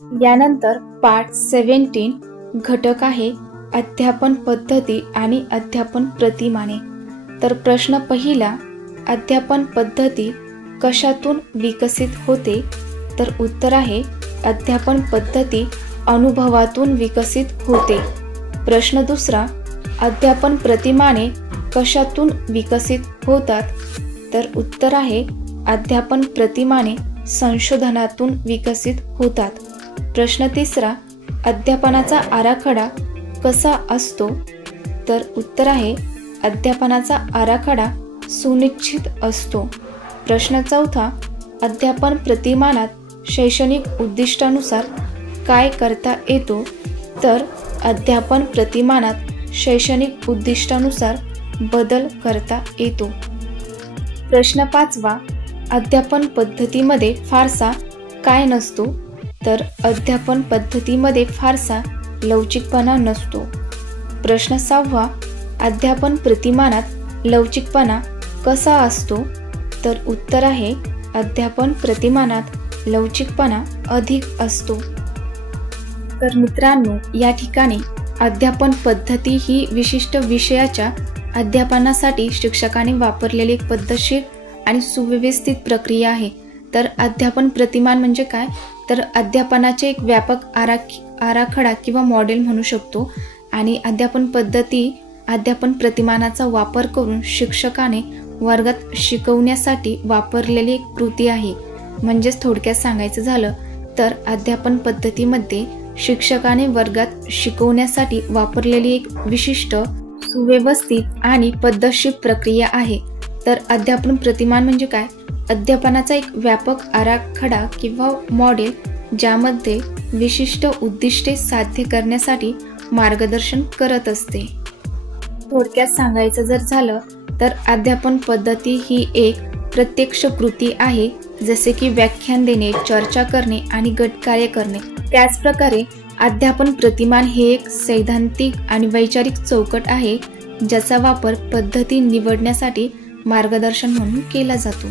यानंतर पार्ट 17 घटक आहे अध्यापन पद्धती आणि अध्यापन प्रतिमाने। तर प्रश्न पहिला, अध्यापन पद्धती कशातून विकसित होते? तर उत्तर आहे अध्यापन पद्धती अनुभवातून विकसित होते। प्रश्न दुसरा, अध्यापन प्रतिमाने कशातून विकसित होतात? तर उत्तर आहे अध्यापन प्रतिमाने संशोधनातून विकसित होतात। प्रश्न तिसरा, अध्यापनाचा आराखडा कसा असतो? तर उत्तर आहे अध्यापनाचा आराखडा सुनिश्चित असतो। प्रश्न चौथा, अध्यापन प्रतिमानात शैक्षणिक उद्दिष्टानुसार काय करता येतो? तर अध्यापन प्रतिमानात शैक्षणिक उद्दिष्टानुसार बदल करता येतो। प्रश्न पाचवा, अध्यापन पद्धतीमध्ये फारसा काय नसतो? तर अध्यापन पद्धतीमध्ये फारसा लवचिकपणा नसतो। प्रश्न सहावा, अध्यापन प्रतिमानात लवचिकपणा कसा असतो? तर उत्तर आहे अध्यापन प्रतिमानात लवचिकपणा अधिक असतो। तर मित्रांनो, या ठिकाणी अध्यापन पद्धती ही विशिष्ट विषयाच्या अध्यापनासाठी शिक्षकाने वापरलेली एक पद्धतशीर आणि सुव्यवस्थित प्रक्रिया आहे। तर अध्यापन प्रतिमान म्हणजे काय? तर अध्यापनाचे एक व्यापक आराखडा किंवा मॉडेल म्हणू शकतो। आणि अध्यापन पद्धती अध्यापन प्रतिमानाचा वापर करून शिक्षकाने वर्गात शिकवण्यासाठी वापरलेली एक कृती आहे। म्हणजेच थोडक्यात सांगायचं झालं तर अध्यापन पद्धतीमध्ये शिक्षकाने वर्गात शिकवण्यासाठी वापरलेली एक विशिष्ट सुव्यवस्थित आणि पद्धतशीर प्रक्रिया आहे। तर अध्यापन प्रतिमान म्हणजे काय? अध्यापनाचा एक व्यापक आराखडा किंवा मॉडेल ज्यामध्ये विशिष्ट उद्दिष्टे साध्य करण्यासाठी मार्गदर्शन करत असते। थोडक्यात सांगायचं जर झालं तर अध्यापन पद्धती ही एक प्रत्यक्ष कृती आहे, जसे की व्याख्यान देणे, चर्चा करणे आणि गटकार्य करणे। त्याचप्रकारे अध्यापन प्रतिमान हे एक सैद्धांतिक आणि वैचारिक चौकट आहे, ज्याचा वापर पद्धती निवडण्यासाठी मार्गदर्शन म्हणून केला जातो।